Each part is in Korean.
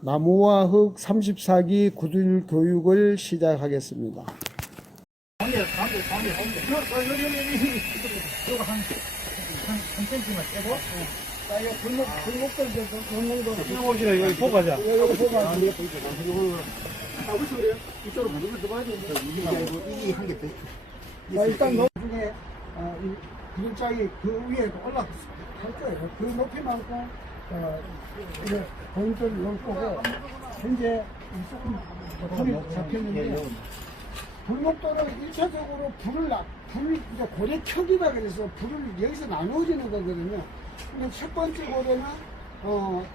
나무와 흙 34기 구들 교육을 시작하겠습니다. 가운데. 이거 한 cm만 떼고. 자, 이거 불목들 넣는 거. 이거 오시라, 이거 보고 가자. 이거 보고 아, 가자. 무슨 그래요? 이쪽으로 무조건 들어가야 되는데. 이게 한 개 더. 일단 나중에 이 구들장이 그 위에 올라갈 거예요. 그 높이만큼 이제 포인트를 넣을 거고, 현재 조금 불이 잡혔는데, 불목도는 1차적으로 이제 고래 켜기라 그래서 불을 여기서 나누어지는 거거든요. 근데 첫 번째 고래는,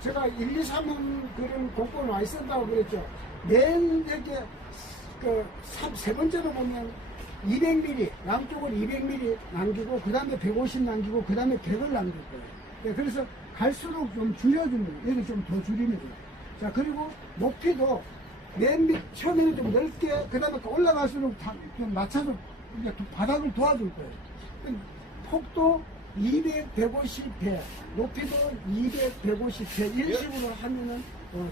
제가 1, 2, 3은 그런 곡고 많이 쓴다고 그랬죠. 맨 여기, 세 번째로 보면 200mm, 양쪽을 200mm 남기고, 그 다음에 150 남기고, 그 다음에 100을 남길 거예요. 네, 그래서 갈수록 좀 줄여줍니다. 얘를 좀 더 줄입니다. 자, 그리고 높이도 맨 밑, 처음에는 좀 넓게, 그 다음에 올라갈수록 좀 낮춰서 이제 바닥을 도와줄 거예요. 폭도 200, 150 배, 높이도 200, 150 배, 이런 식으로 하면은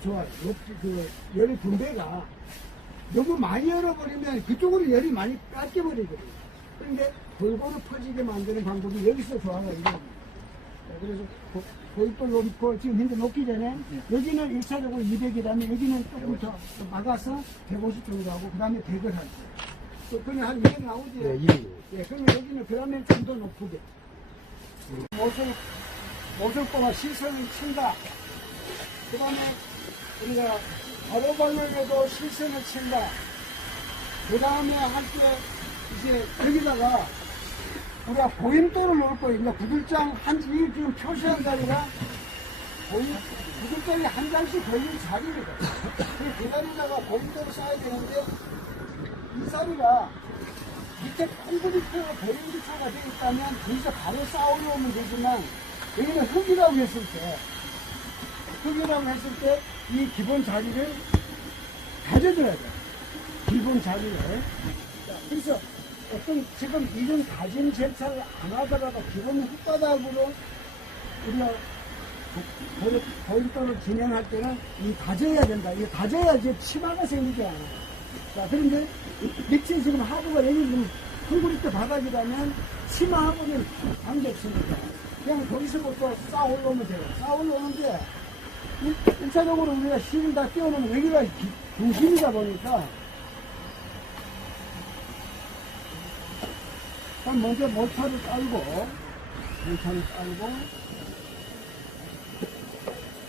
좋아요. 높이, 열 분배가 너무 많이 열어버리면 그쪽으로 열이 많이 뺏겨버리거든요. 그런데 골고루 퍼지게 만드는 방법이 여기서 조화가 이루어집니다. 그래서 고입돌 놓고 지금 현재 놓기 전에 여기는 1차적으로 200이라면 여기는 조금 더 막아서 150 정도 하고 그 다음에 100을 할 거예요. 그러면 한 200 나오지? 네, 200. 예, 그러면 여기는 그 다음에 좀 더 높게. 못을 뽑아 실선을 친다. 그 다음에 우리가 바로방향에도 실선을 친다. 그 다음에 할 때 이제 여기다가 우리가 보임돌을 넣을 거예요. 그러니까 구들장 이 지금 표시한 자리가 구들장이 한 장씩 걸린 자리거든. 그 자리에다가 보임돌을 쌓아야 되는데 이 자리가 밑에 콘크리트가 보임기초가 되어 있다면 거기서 바로 쌓아오면 되지만 여기는 흙이라고 했을 때 이 기본 자리를 가져줘야 돼. 기본 자리를. 자, 그래서 지금 이런 가진 절차를 안 하더라도 기본 흙바닥으로 우리가 보임돌을 진행할 때는 이 다져야 된다. 이게 다져야지 치마가 생기지 않아. 자, 그런데 밑에 지금 하부가 여기 지금 콘크리트 바닥이라면 치마하고는 관계없습니다. 그냥 거기서부터 쌓아 올라오면 돼요. 쌓아 올라오는데 1차적으로 우리가 실을 다 띄워놓으면 여기가 중심이다 보니까 먼저 몰타를 깔고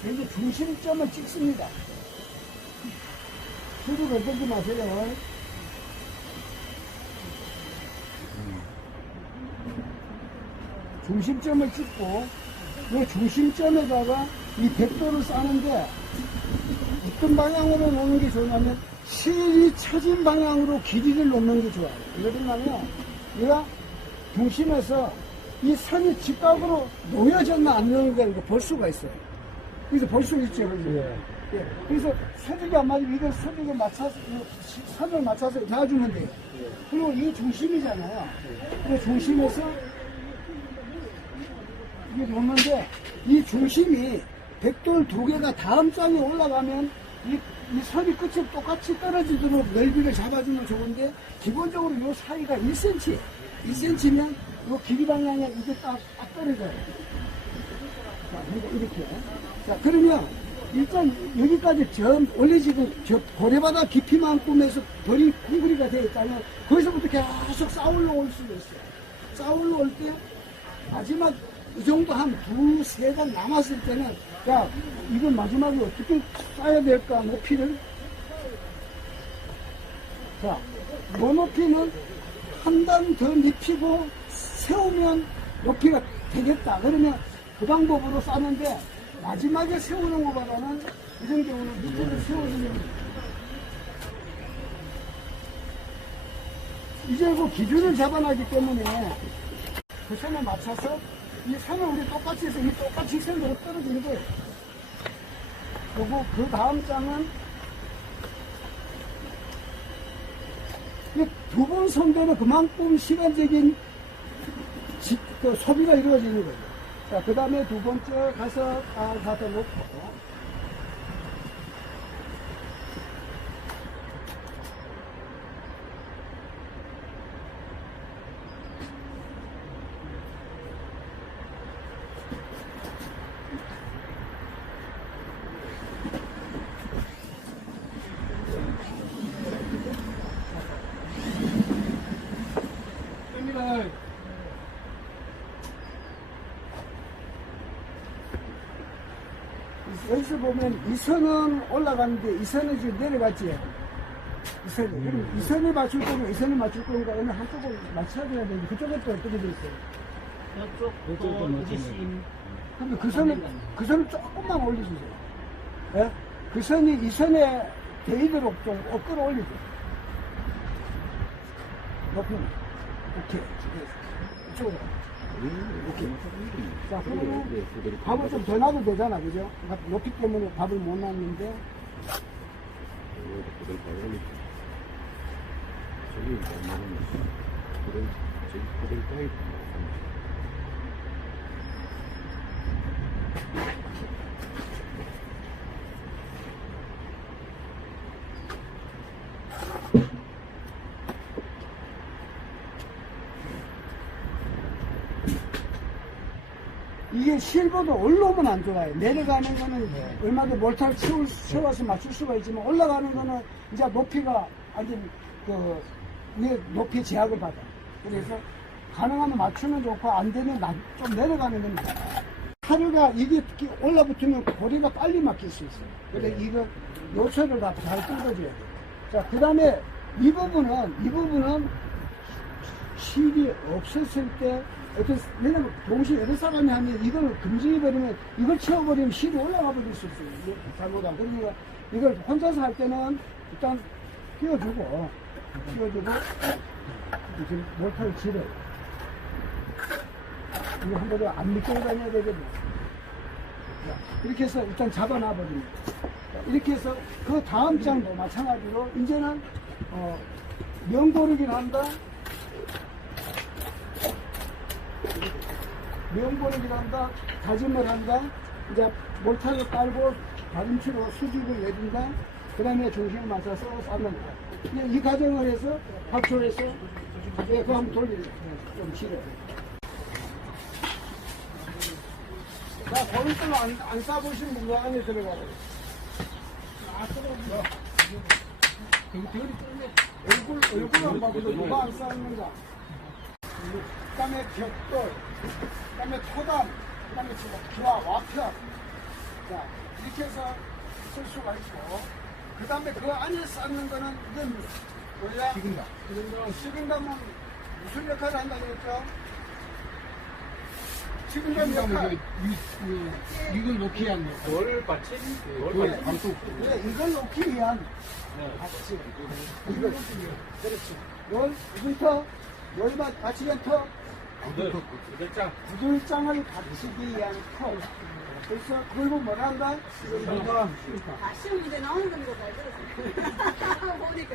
여기 중심점을 찍습니다. 줄을 엎지 마세요. 중심점을 찍고 이 중심점에다가 이 백도를 싸는데 어떤 방향으로 놓는 게 좋냐면 실이 쳐진 방향으로 길이를 놓는 게 좋아요. 이러면 얘가 중심에서 이 선이 직각으로 놓여졌나 안 놓여졌나 이거 볼 수가 있어요. 그래서 볼 수 있죠. 예. 그래서 수직이 안 맞으면 이걸 수직에 맞춰서 선을 맞춰서 놔주면 돼요. 그리고 이 중심이잖아요. 그 중심에서 이게 놓는데 이 중심이 백돌 두 개가 다음 장에 올라가면 이 선이 끝이 똑같이 떨어지도록 넓이를 잡아주면 좋은데 기본적으로 이 사이가 1cm 2cm면 이 길이 방향에 이게 딱 떨어져요. 자, 이렇게. 자, 그러면 일단 여기까지 원래 지금 고래바다 깊이만큼에서 버린 콘크리트가 되어 있다면 거기서부터 계속 쌓아 올라올 수도 있어요. 쌓아 올라올 때 마지막 이 정도 한 두세 단 남았을 때는 야, 이건 마지막에 어떻게 쌓아야 될까, 높이를? 자, 이 높이는 한 단 더 높이고 세우면 높이가 되겠다. 그러면 그 방법으로 쌓는데 마지막에 세우는 것보다는 이런 경우는 밑에를 세워주면 이제 그 기준을 잡아놨기 때문에 그 선에 맞춰서 이 선을 우리 똑같이 해서 이 똑같이 선으로 떨어지는 거예요. 그리고 그 다음 장은 이 두 번 손대는 그만큼 시간적인 소비가 이루어지는 거예요. 자, 그 다음에 두 번째 가서 갖다 놓고 여기서 보면 이 선은 올라가는데 이 선은 지금 내려갔지. 이 선이. 그럼 이 선을 맞출 거고 이 선을 맞출 건가 어느 한쪽을 맞춰야 되는데 그쪽에 또 어떻게 돼 있어요? 저쪽도 이지심. 근데 그 선을 조금만 올려주세요. 예? 그 선이 이 선에 대이도록 좀 끌어올리죠. 높이는. 오케이. 이쪽으로. 오케이. 자, 그러면 밥을 좀 더 놔도 되잖아, 그죠? 높이 때문에 밥을 못 놨는데. 이게 실버도 올라오면 안 좋아요. 내려가는 거는 얼마든 몰타를 채워서 맞출 수가 있지만 올라가는 거는 이제 높이가 완전 그 위에 높이 제약을 받아. 그래서 가능하면 맞추면 좋고 안 되면 좀 내려가는 겁니다. 하루가 이게 특히 올라붙으면 고리가 빨리 막힐 수 있어요. 그래서 이거 요철을 다 잘 뜯어줘야 돼요. 자, 그 다음에 이 부분은 실이 없었을 때 왜냐면 동시에 여러 사람이 하면 이걸 금지해버리면 이걸 채워버리면 실이 올라가 버릴 수 있어요. 잘못하면. 그러니까 이걸 혼자서 할 때는 일단 끼워주고 지금 몰타를 지려요. 이거 한 번도 안 믿고 다녀야 되거든요. 이렇게 해서 일단 잡아놔버립니다. 이렇게 해서 그 다음 장도 마찬가지로 이제는 명고르기를 한다. 명고르기를 한다. 다짐을 한다. 이제 몰타를 깔고 다림치로 수직을 내린다. 그 다음에 중심을 맞춰서 쌓는다. 이 과정을 해서 합초해서 그거 한번 돌리죠. 좀 길어요. 자, 고깃돌로 안 싸보시는 분들 안에 들어가요. 얼굴 안 봐도 누가 안 싸는가. 그 다음에 벽돌, 그 다음에 토담, 그 다음에 기와, 와편. 자, 이렇게 해서 쓸 수가 있고, 그 다음에 그 안에 쌓는 거는 이건 뭐야? 식은담. 식은담은 무슨 역할을 한다고 했죠? 식은담 역할. 이걸 놓기 위한 돌 받침? 그래, 이걸 놓기 위한 받침. 이걸, 그렇지. 이부터, 열 받치면 터, 구들장. 구들장을 받치기 위한 터. 그래서 그걸 뭐라 한다? 시험 문제 나오는 건 이거 잘 들었어. 보니까.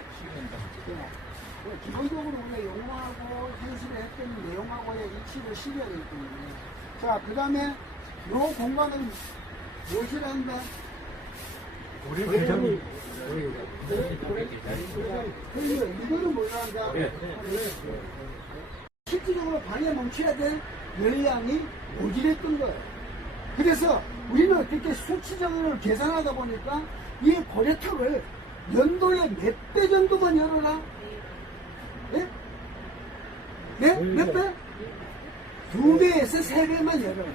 기본적으로 우리가 영어하고 현실에 했던 내용하고의 일치를 시켜야 되기 때문에. 자, 그 다음에 이 공간은 무엇이라 한다? 이거는 뭐라 한다? 실질적으로 방에 멈춰야 될 열량이 모질했던 거예요. 그래서 우리는 어떻게 수치적으로 계산하다 보니까 이 고래턱을 연도에 몇 배 정도만 열어라? 네? 네? 몇 배? 2배에서 3배만 열어라.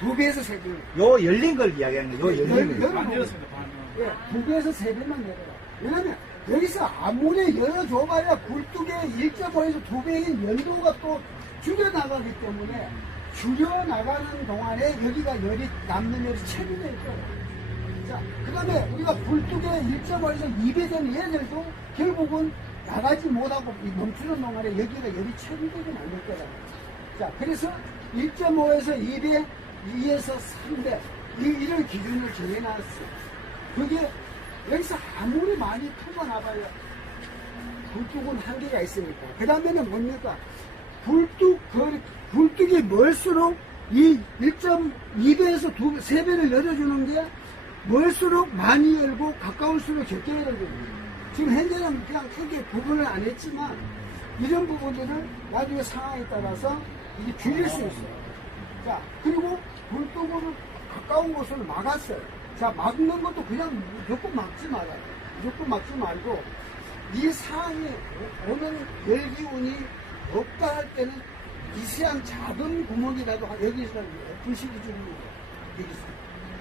2배에서 3배. 요 열린 걸 이야기하는 거예요. 요 열린 걸. 안 열었습니다. 예, 2배에서 3배만 열어라. 왜냐면 여기서 아무리 열어줘봐야 굴뚝에 1.5에서 2배인 연도가 또 줄여나가기 때문에 줄여나가는 동안에 여기가 열이 남는 열이 체류될 거예요. 자, 그 다음에 우리가 굴뚝에 1.5에서 2배 되는 얘들도 결국은 나가지 못하고 멈추는 동안에 여기가 열이 체류되지 않을 거다. 자, 그래서 1.5에서 2배, 2에서 3배 이런 기준을 정해놨어요. 그게 여기서 아무리 많이 풀어나봐야 굴뚝은 한계가 있으니까. 그 다음에는 뭡니까? 굴뚝이 멀수록 이 1.2배에서 3배를 열어주는 게 멀수록 많이 열고 가까울수록 적게 열어줍니다. 지금 현재는 그냥 크게 구분을 안 했지만 이런 부분들을 나중에 상황에 따라서 이게 줄일 수 있어요. 자, 그리고 굴뚝으로 가까운 곳을 막았어요. 자, 막는 것도 그냥 무조건 막지 말아요. 무조건 막지 말고 이 상황이 오는 열기운이 없다 할 때는 미세한 작은 구멍이라도 여기서 불식이 좀 여기서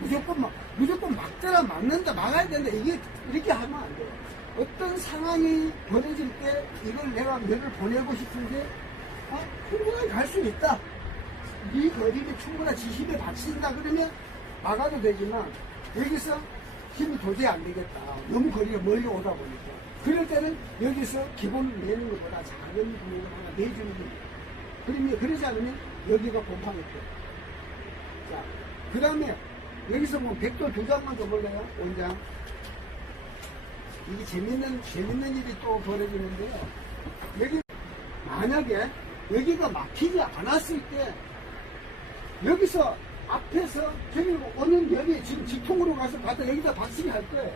무조건 막더라, 막는다, 막아야 된다. 이게 이렇게 하면 안 돼요. 어떤 상황이 벌어질 때 이걸 내가 면을 보내고 싶은데, 충분히 갈 수 있다. 네 거리를 충분한 지심에 받친다 그러면 막아도 되지만, 여기서 힘이 도저히 안 되겠다. 너무 거리가 멀리 오다 보니까. 그럴 때는 여기서 기본을 내는 것보다 작은 부분을 하나 내주는 겁니다. 그러면, 그러지 않으면 여기가 곰팡이 돼. 자, 그 다음에 여기서 뭐 백돌 2장만 더 볼래요? 원장. 이게 재밌는 일이 또 벌어지는데요. 여기, 만약에 여기가 막히지 않았을 때, 여기서 앞에서 저기 오는 여기 지금 직통으로 가서 갔다 여기다 박치기 할 거예요.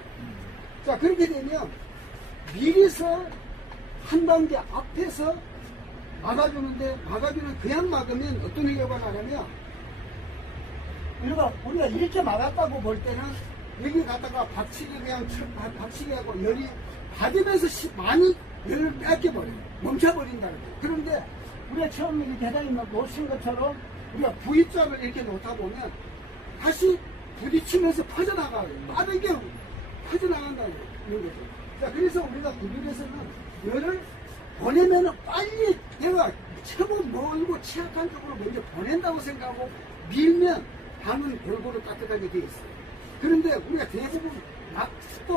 자, 그렇게 되면 미리서 한 단계 앞에서 막아주는데, 막아주는 그냥 막으면 어떤 결과가 나냐면, 우리가 이렇게 막았다고 볼 때는 여기 갔다가 박치기 그냥 박치기 하고 열이 받으면서 많이 열을 뺏겨버려요. 멈춰버린다는 거예요. 그런데 우리가 처음에 이 대장이 놓친 것처럼 우리가 V자를 이렇게 놓다 보면 다시 부딪히면서 퍼져나가요. 빠르게 퍼져나간다는 거죠. 자, 그래서 우리가 구들에서는 열을 보내면 빨리 내가 최고 멀고 취약한 쪽으로 먼저 보낸다고 생각하고 밀면 밤은 골고루 따뜻하게 되어 있어요. 그런데 우리가 대부분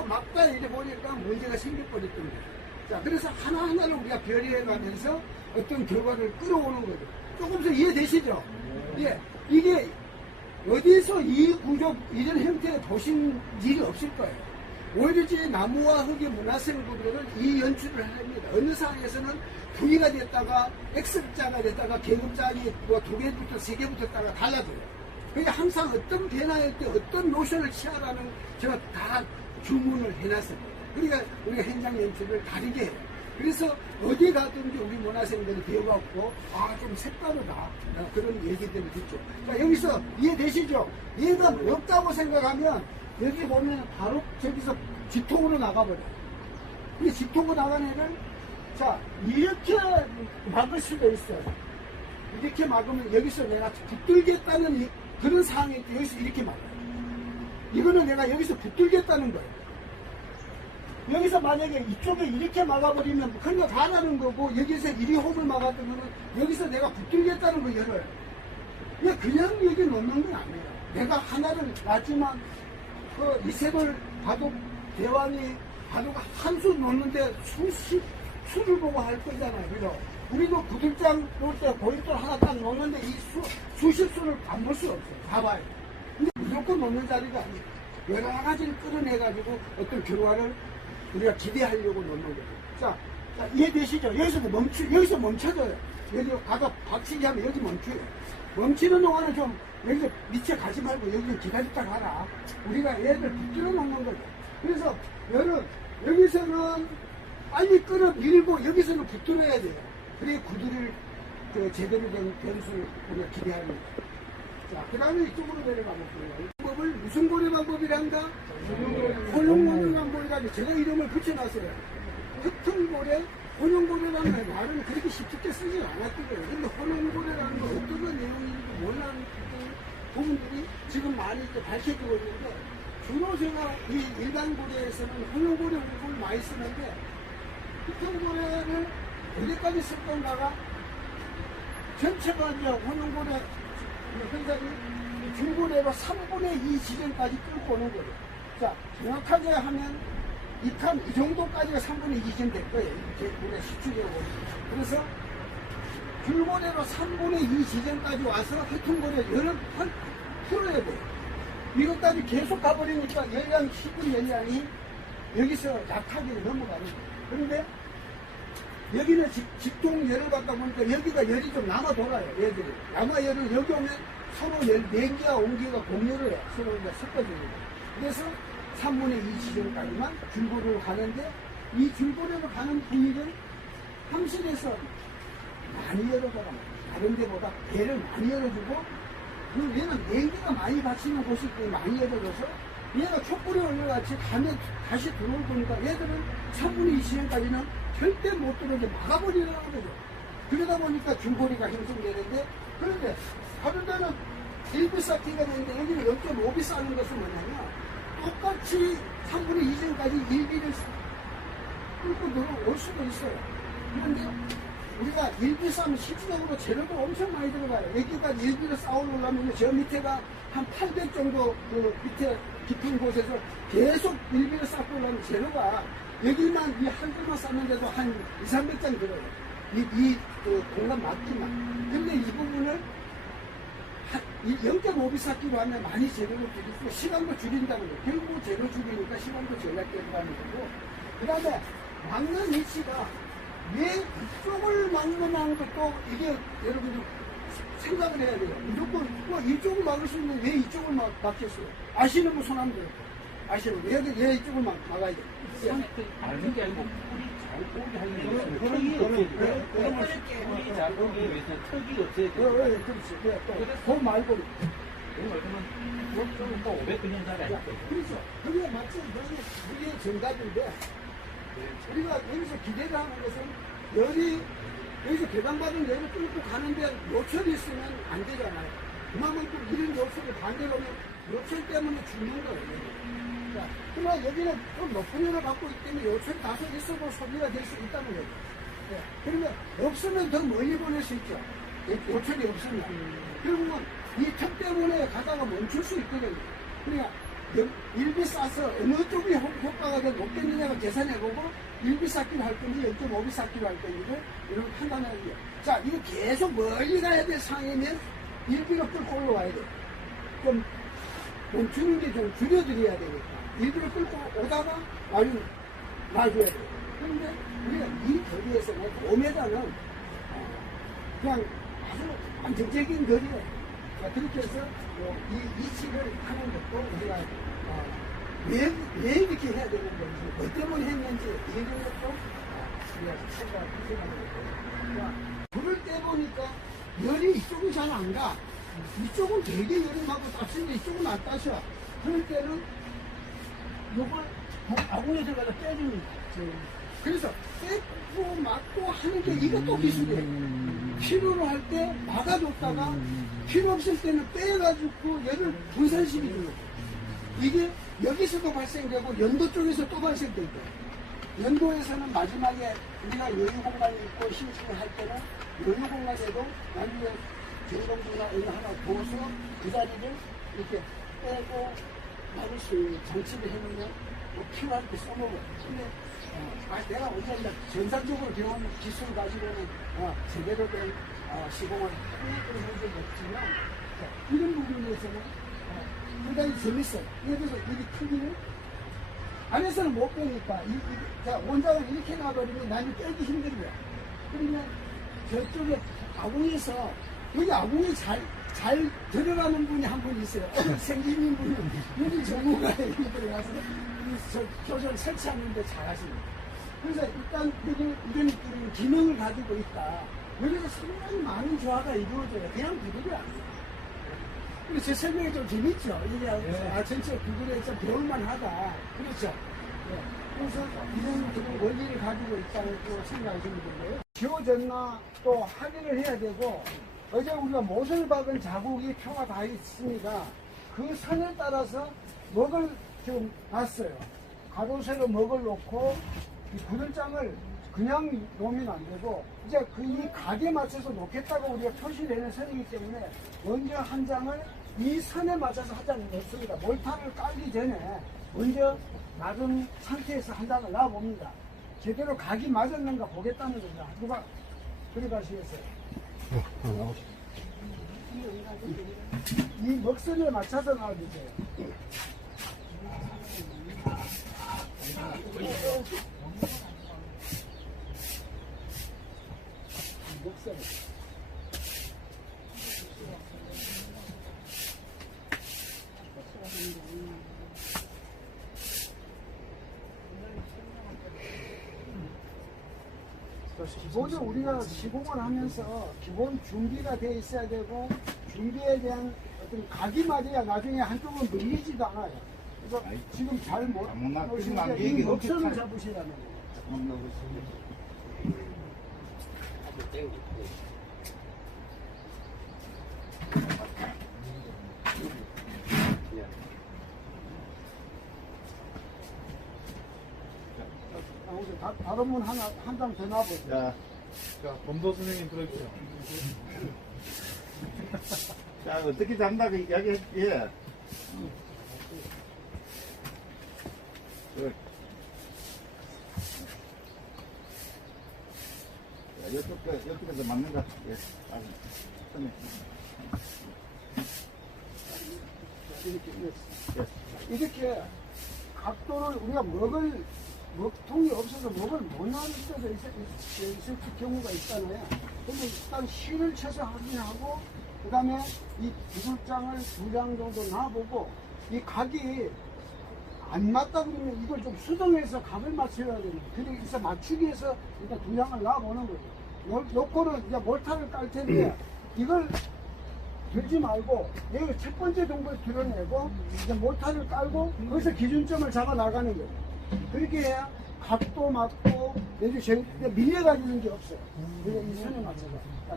막다 이래 보니까 문제가 생겨버렸던 거예요. 자, 그래서 하나하나를 우리가 별이해가면서 어떤 결과를 끌어오는 거죠. 조금 더 이해되시죠? 예, 이게 어디서 이 구조, 이런 형태를 보신 일이 없을 거예요. 오히려 이제 나무와 흙의 문화생물들은 이 연출을 합니다. 어느 상황에서는 V가 됐다가 X자가 됐다가 계급장이 뭐 2개부터 3개 붙었다가 달라져요. 그게 항상 어떤 변화일 때 어떤 노션을 취하라는 제가 다 주문을 해놨습니다. 그러니까 우리가 현장 연출을 다르게 해요. 그래서 어디 가든지 우리 문화생들이 배워갖고 좀 색다르다 그런 얘기들을 듣죠. 자, 여기서 이해되시죠? 이해가 없다고 생각하면 여기 보면 바로 저기서 직통으로 나가버려요. 이 직통으로 나간 애를 자 이렇게 막을 수도 있어요. 이렇게 막으면 여기서 내가 붙들겠다는 그런 상황일 때 여기서 이렇게 막아요. 이거는 내가 여기서 붙들겠다는 거예요. 여기서 만약에 이쪽에 이렇게 막아버리면 그런 거 다 나는 거고, 여기서 이리 홈을 막아두면 여기서 내가 붙들겠다는 거 열어요. 그냥 여기 놓는 건 아니에요. 내가 하나를 놨지만 그 이세돌 바둑 대왕이 바둑 한 수 놓는데 수를 보고 할 거잖아요. 그죠? 우리도 구들장 놓을 때 고립돌 하나 딱 놓는데 이 수십 수를 안 볼 수 없어요. 봐봐요. 근데 무조건 놓는 자리가 아니에요. 여러 가지를 끌어내가지고 어떤 결과를 우리가 기대하려고 놓는 거예요. 자, 이해되시죠? 여기서 멈춰져요. 여기 가서 박치기 하면 여기 멈춰요. 멈추는 동안은 좀 여기서 밑에 가지 말고 여기 좀 기다렸다 가라. 우리가 얘들 붙들어 놓는 거죠. 그래서 여기서는 빨리 끌어밀고 여기서는 붙들어야 돼요. 그래 구두를 제대로 된 변수를 우리가 기대하는 거예요. 자, 그 다음에 이쪽으로 내려가 볼게요. 방법을 무슨 고래 방법이란가? 혼용고래 방법이라고 제가 이름을 붙여놨어요. 흑통고래, 혼용고래라는 말은 그렇게 쉽게 쓰지 않았거든요. 근데 혼용고래라는 건 어떤 내용인지 몰라는 부분들이 지금 많이 이제 밝혀지고 있는데, 주로 제가 이 일반 고래에서는 혼용고래 공부를 많이 쓰는데, 흑통고래를 어디까지 쓸 건가가 전체가 이제 혼용고래 현장이 중고래로 3분의 2 지점까지 끌고 오는 거예요. 자, 정확하게 하면 이 정도까지가 3분의 2 지점 될 거예요. 우리가 수축해보면. 그래서 줄고래로 3분의 2 지점까지 와서 흑통고래 열을 풀어야 돼요. 이것까지 계속 가버리니까 열량, 식은 열량이 여기서 약하게 넘어가는 거예요. 그런데 여기는 직통 열을 받다 보니까 여기가 열이 좀 남아 돌아요. 얘들이. 남아 열을 여기 오면 서로 열 4개와 5개가 공열을 해요. 서로 이제 섞어줍니다. 그래서 3분의 2 지점까지만 줄고래로 가는데, 이 줄고래로 가는 분위기는 함실에서 많이 열어줘라. 다른 데보다 배를 많이 열어주고, 얘는 4개가 많이 받치는 곳이 많이 열어줘서 얘가 촛불에 올려같이 가면 다시 들어올 거니까 얘들은 3분의 2 지점까지는 절대 못 들어오게 막아버리라는 거죠. 그러다 보니까 줄고리가 형성되는데, 그런데 다른 데는 1비 쌓기가 되는데 여기는 0.5비 쌓는 것은 뭐냐면 똑같이 3분의 2전까지 1비를 끌고 들어올 수도 있어요. 그런데 우리가 1비 쌓으면 실질적으로 재료도 엄청 많이 들어가요. 여기까지 1비를 쌓아놓으려면 저 밑에가 한 800 정도 그 밑에 깊은 곳에서 계속 1비를 쌓고 오려면 재료가 여기만 이 한 줄만 쌓는데도 한 2, 300장 들어요. 그 공간 맞기만. 근데 이 부분을 0.5비 쌓기로 하면 많이 재료를 줄이고 시간도 줄인다는 거예요. 결국 재료 줄이니까 시간도 절약된다는 거고. 그 다음에 막는 위치가 왜 이쪽을 막느냐는 것도 이게 여러분들 생각을 해야 돼요. 무조건 뭐 이쪽을 막을 수 있는 왜 이쪽을 막겠어요? 아시는 분 손 한번 들어요. 아시는 분. 여기 왜 이쪽을 막아야 돼요? 아는 게 아니고 뿌리 잘 보게 하려면 그런 턱이 거는 없어야 돼요. 그러면 뿌리 잘 보기 위해서 턱이 없어야 돼요. 그렇지. 그 말고. 그러면 또 500년짜리 아니에요. 그렇죠. 그게 마치 우리의 정답인데 우리가 여기서 기대를 하는 것은 열이 여기서 계단받은 열을 끌고 가는데 요철이 있으면 안 되잖아요. 그만큼 이런 요철을 반대로 하면 요철 때문에 죽는 거예요. 자, 그러나 여기는 좀 높은 열을 갖고 있기 때문에 요철이 다소 있어도 소비가 될 수 있다는 거죠. 네. 그러면 없으면 더 멀리 보낼 수 있죠. 요철이 없으면. 결국은 이 턱 때문에 가다가 멈출 수 있거든요. 그러니까 일비 싸서 어느 쪽이 효과가 더 높겠느냐고 계산해보고 1비 쌓기를 할 건지 0.5비 쌓기를 할 건지를 이렇게 판단해야 돼요. 자, 이거 계속 멀리 가야 될 상황이면 1비로 끌고 올라와야 돼요. 좀 멈추는 게 좀 줄여드려야 되니까 1비로 끌고 오다가 놔줘야 돼요. 그런데 우리가 이 거리에서는 5m는 그냥 아주 안정적인 거리예요. 그렇게 해서 이 이치를 하는 것도 우리가 왜 이렇게 해야 되는 건지, 뭐 때문에 했는지, 이런 것도 우리가 생각해야 되는 거예요. 불을 떼보니까 열이 이쪽은 잘 안 가. 이쪽은 되게 열이 나고 따시는데 이쪽은 안 따셔. 그럴 때는 요걸 아궁이에 들어가서 빼줍니다. 그래서 빼고 막고 하는 게 이것도 기술이에요. 필요로 할 때 막아줬다가 필요 없을 때는 빼가지고 열을 분산시키는 이게 여기서도 발생되고 연도 쪽에서 또 발생되고 연도에서는 마지막에 우리가 여유 공간이 있고 심층을 할 때는 여유 공간에도 나중에 전동주나 이런 하나 둬서 그 자리를 이렇게 빼고 막을 수 있는 장치를 해놓으면 뭐 필요할 때 써먹어. 근데 내가 오늘 전산적으로 배운 기술 가지고는 제대로 된 시공을 하나도 해줄 없지만 이런 부분에서는 상당히 재밌어요. 예를 들어서 이 크기는 안에서는 못 빼니까 원장을 이렇게 놔버리면 나중에 빼기 힘들고요. 그러면 저쪽에 아궁이에서 여기 아궁이 잘 들어가는 분이 한 분 있어요. 생기는 분이 여기 전문가에 들어가서 조절 설치하는데 잘하십니다. 그래서 일단 이런 기능을 가지고 있다. 여기서 상당히 많은 조화가 이루어져요. 그냥 비둘이 아니에요. 근데 제 설명이 좀 재밌죠? 이게 전체 비둘이에 좀 배울만하다. 그렇죠? 네. 그래서 이런 원리를 가지고 있다는 생각하시면 되고요. 지워졌나 또 확인을 해야 되고 어제 우리가 못을 박은 자국이 표가 다 있습니다. 그 선에 따라서 먹을 좀 놨어요. 가로세로 먹을 놓고 이 구들장을 그냥 놓으면 안 되고 이제 이 각에 맞춰서 놓겠다고 우리가 표시를 해놓은 선이기 때문에 먼저 한 장을 이 선에 맞춰서 한 장을 넣습니다. 몰타를 깔기 전에 먼저 놔둔 상태에서 한 장을 놔봅니다. 제대로 각이 맞았는가 보겠다는 거죠. 누가 들어가시겠어요? 이 먹선에 맞춰서 놔주세요. 목선. 기본적으로 우리가 시공을 하면서 기본 준비가 돼 있어야 되고 준비에 대한 어떤 각이 맞아야 나중에 한쪽은 밀리지도 않아요. 그래서 지금 잘 못 보시는데 이 목선을 잡으시라는 거예요. 다른 분 한 장 더 놔보세요. 자, 자, 범도 선생님 들어주세요. 자, 어떻게 잡는다고 이야기, 예. 이쪽에서 맞는가? 예. 아, 손에. 이렇게 각도를 우리가 먹통이 없어서 먹을 못 나는 때도 있을 경우가 있잖아요. 근데 일단 실을 쳐서 확인하고, 그 다음에 이 구슬장을 2장 정도 놔보고, 이 각이 안 맞다 그러면 이걸 좀 수정해서 각을 맞춰야 됩니다. 그래서 맞추기 위해서 일단 2장을 놔보는 거예요. 요거는 이제 몰타를 깔 텐데, 이걸 들지 말고 여기 첫 번째 동굴 드러내고 이제 몰타를 깔고 거기서 기준점을 잡아 나가는 거예요. 그렇게 해야 각도 맞고 여기 밀려가지는 게 없어요. 그냥 이 선에 맞춰서.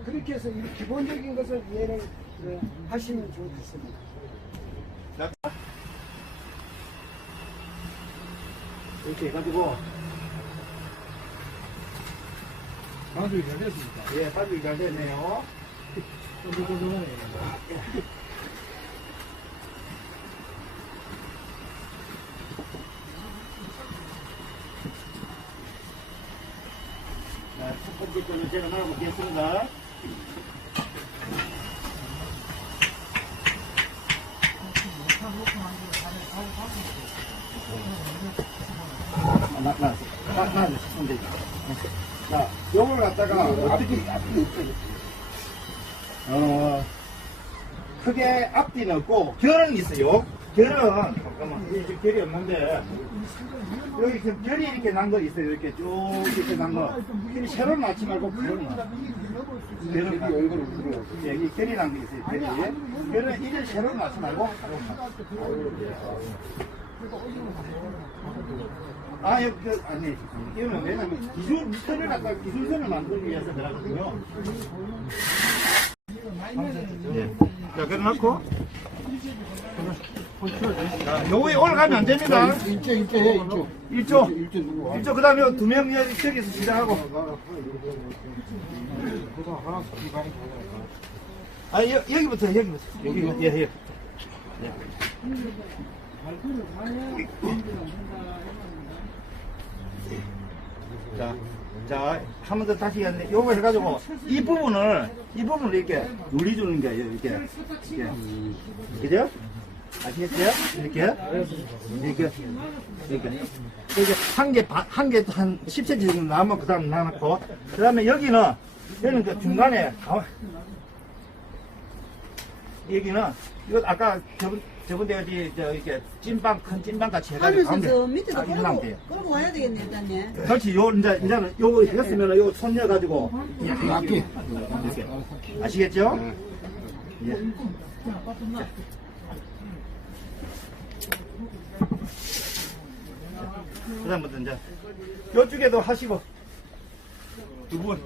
그렇게 해서 이 기본적인 것을 이해를 하시면 좋겠습니다. 이렇게 해가지고, 방송이 잘 됐습니까? 예, 가죽이 잘 되네요. 쫀득쫀득하네. 자, 첫 번째 거는 제가 나눠보겠습니다. 자, 요걸 갖다가 어떻게, 크게 앞뒤는 없고, 결은 있어요. 결은, 잠깐만, 이게 결이 없는데, 여기 지금 결이 이렇게 난 거 있어요. 이렇게 쭉 이렇게 난 거. 이 세로 맞지 말고, 결은 나. 결은 나. 예, 이 결이 난 게 있어요. 결이. 결은 이걸 세로 맞지 말고, 아, 여기, 아니, 이거는 왜냐면 기술선을 갖다가 기술선을 만들기 위해서 그러거든요. 예. 자, 그래놓고. 자, 요거에 올라가면 안 됩니다. 일조 해, 일조. 1조, 그 다음에 2명 저기서 시작하고. 아, 여기부터. 여기, 예. 자, 한 번 더 다시 해야 돼. 요거 해가지고, 이 부분을 이렇게 눌리주는 거예요, 이렇게. 그죠? 아시겠어요? 이렇게. 이렇게 한 개, 한 10cm 정도 남으면 그 다음 놔놓고, 그 다음에 여기는 그 중간에, 여기는, 이거 아까 저번 대가 이렇게 큰 찐빵 같이 해가지고. 하면서 저 밑에도 이렇게 하면 돼요. 끌고 와야 되겠네, 일단요. 그렇지, 이제는 요거 했으면 요 손 넣어가지고. 이렇게. 아시겠죠? 예. 그 다음부터 이제, 요쪽에도 하시고. 두 분.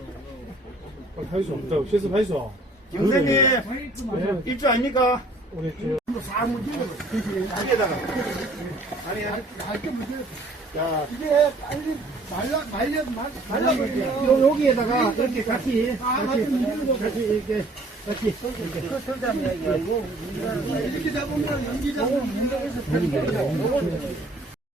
할 수 없다고. 실습할 수 없어. 김선생님, 네. 일주 아닙니까? 우리 저 여기에다가. 자, 이게 빨리 말라버리면 여기에다가 이렇게 같이 이렇게. 이렇게 잡으면 연기 잡으면